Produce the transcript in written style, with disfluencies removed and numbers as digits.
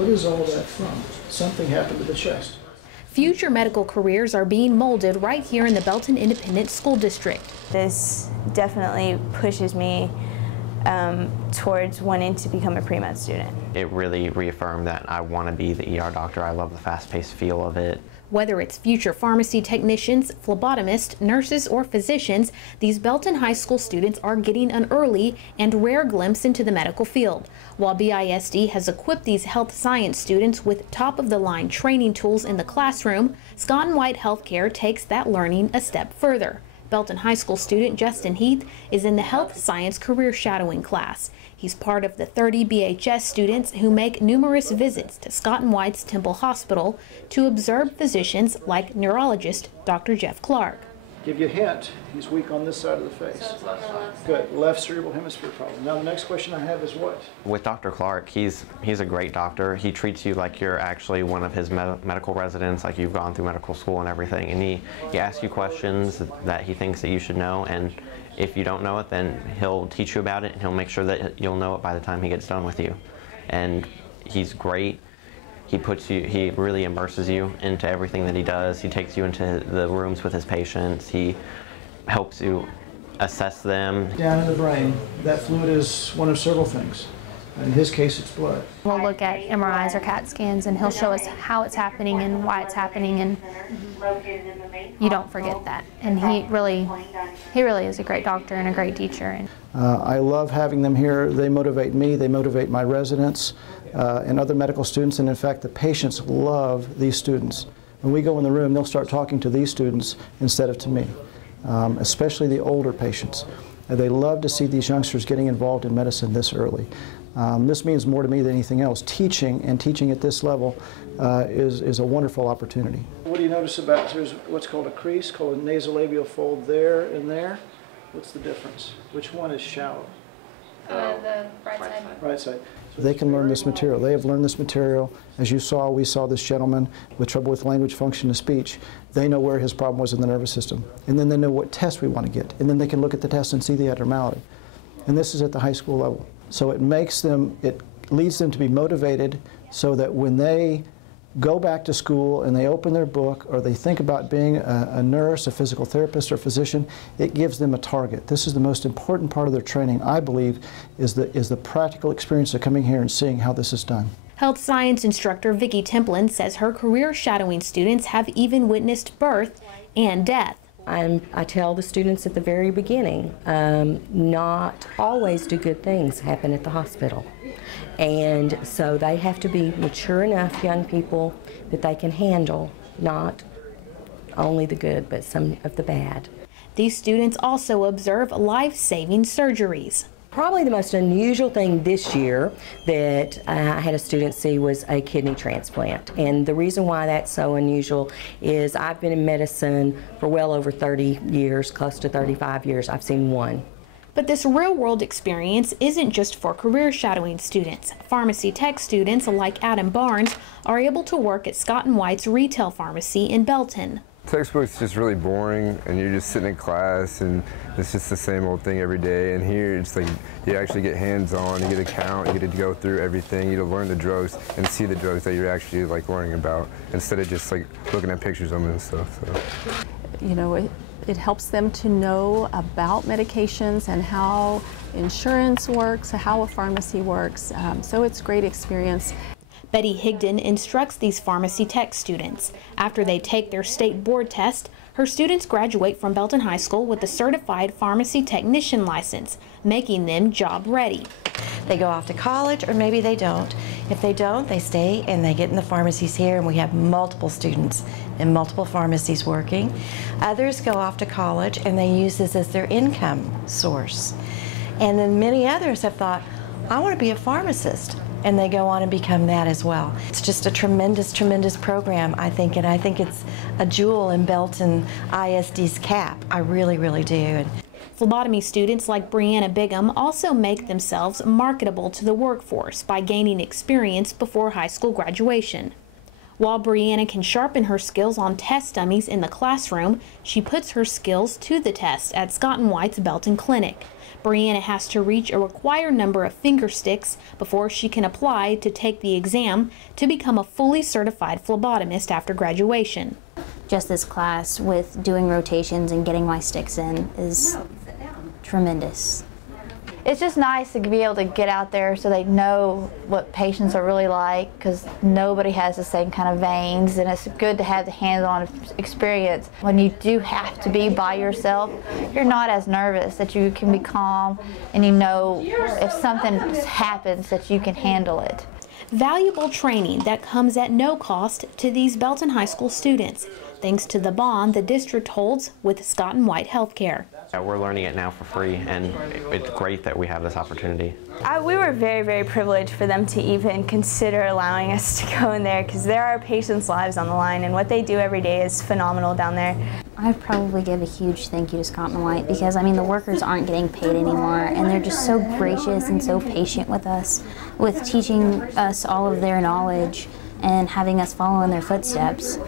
What is all that from? Something happened to the chest. Future medical careers are being molded right here in the Belton Independent School District. This definitely pushes me towards wanting to become a pre-med student. It really reaffirmed that I want to be the ER doctor. I love the fast-paced feel of it. Whether it's future pharmacy technicians, phlebotomists, nurses, or physicians, these Belton High School students are getting an early and rare glimpse into the medical field. While BISD has equipped these health science students with top-of-the-line training tools in the classroom, Scott and White Healthcare takes that learning a step further. Belton High School student Justin Heath is in the health science career shadowing class. He's part of the 30 BHS students who make numerous visits to Scott and White's Temple Hospital to observe physicians like neurologist Dr. Jeff Clark. Give you a hint, he's weak on this side of the face. Good, left cerebral hemisphere problem. Now the next question I have is what? With Dr. Clark, he's a great doctor. He treats you like you're actually one of his medical residents, like you've gone through medical school and everything. And he asks you questions that he thinks that you should know, and if you don't know it, then he'll teach you about it, and he'll make sure that you'll know it by the time he gets done with you. And he's great. He really immerses you into everything that he does. He takes you into the rooms with his patients. He helps you assess them. Down in the brain, that fluid is one of several things. In his case, it's blood. We'll look at MRIs or CAT scans, and he'll show us how it's happening and why it's happening, and you don't forget that. And he really is a great doctor and a great teacher. I love having them here. They motivate me, they motivate my residents and other medical students, and in fact the patients love these students. When we go in the room, they'll start talking to these students instead of to me, especially the older patients. They love to see these youngsters getting involved in medicine this early. This means more to me than anything else. Teaching at this level is a wonderful opportunity. What do you notice about, there's what's called a crease, called a nasolabial fold there and there. What's the difference? Which one is shallow? The right side. Right side. So they can learn this material. They have learned this material. As you saw, we saw this gentleman with trouble with language, function, and speech. They know where his problem was in the nervous system. And then they know what test we want to get. And then they can look at the test and see the abnormality. And this is at the high school level. So it leads them to be motivated so that when they go back to school and they open their book or they think about being a nurse, a physical therapist, or physician, it gives them a target. This is the most important part of their training, I believe, is the practical experience of coming here and seeing how this is done. Health science instructor Vicki Templin says her career shadowing students have even witnessed birth and death. I tell the students at the very beginning, not always do good things happen at the hospital. And so they have to be mature enough young people that they can handle not only the good, but some of the bad. These students also observe life-saving surgeries. Probably the most unusual thing this year that I had a student see was a kidney transplant. And the reason why that's so unusual is I've been in medicine for well over 30 years, close to 35 years. I've seen one. But this real-world experience isn't just for career shadowing students. Pharmacy tech students like Adam Barnes are able to work at Scott & White's retail pharmacy in Belton. Textbook's just really boring, and you're just sitting in class and it's just the same old thing every day. And here it's like you actually get hands-on, you get to count, you get to go through everything, you get to learn the drugs and see the drugs that you're actually like learning about instead of just like looking at pictures of them and stuff. So. You know, it helps them to know about medications and how insurance works, how a pharmacy works. So it's a great experience. Betty Higdon instructs these pharmacy tech students. After they take their state board test, her students graduate from Belton High School with a certified pharmacy technician license, making them job ready. They go off to college, or maybe they don't. If they don't, they stay and they get in the pharmacies here, and we have multiple students in multiple pharmacies working. Others go off to college and they use this as their income source. And then many others have thought, I want to be a pharmacist. And they go on and become that as well. It's just a tremendous, tremendous program, I think, and I think it's a jewel in Belton ISD's cap. I really, really do. Phlebotomy students like Brianna Bigham also make themselves marketable to the workforce by gaining experience before high school graduation. While Brianna can sharpen her skills on test dummies in the classroom, she puts her skills to the test at Scott & White's Belton Clinic. Brianna has to reach a required number of finger sticks before she can apply to take the exam to become a fully certified phlebotomist after graduation. Just this class with doing rotations and getting my sticks in is tremendous. It's just nice to be able to get out there so they know what patients are really like, because nobody has the same kind of veins, and it's good to have the hands-on experience. When you do have to be by yourself, you're not as nervous, that you can be calm and you know if something happens that you can handle it. Valuable training that comes at no cost to these Belton High School students, thanks to the bond the district holds with Scott and White Healthcare. We're learning it now for free, and it's great that we have this opportunity. We were very, very privileged for them to even consider allowing us to go in there, because there are patients' lives on the line, and what they do every day is phenomenal down there. I probably give a huge thank you to Scott and White, because I mean the workers aren't getting paid anymore, and they're just so gracious and so patient with us, with teaching us all of their knowledge and having us follow in their footsteps.